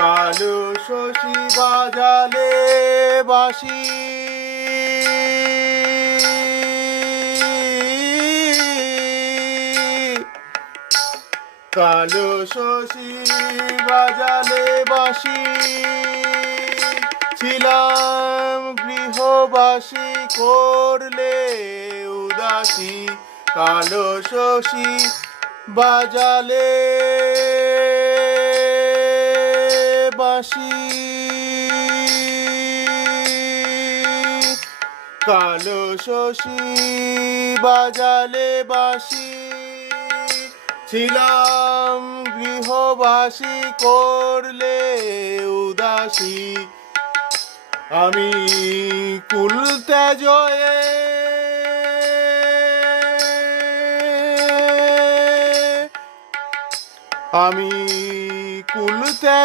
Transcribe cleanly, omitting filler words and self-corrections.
কালো শশী বাজালে বাঁশি, কালো শশী বাজালে বাঁশি, ছিলাম গৃহবাসী করলে উদাসী। কালো শশী বাজালে বাঁশি, কালো শশী বাজালে বাঁশি, ছিলাম গৃহবাসী করলে উদাসী। আমি কুল ত্যাজয়ে আমি কুল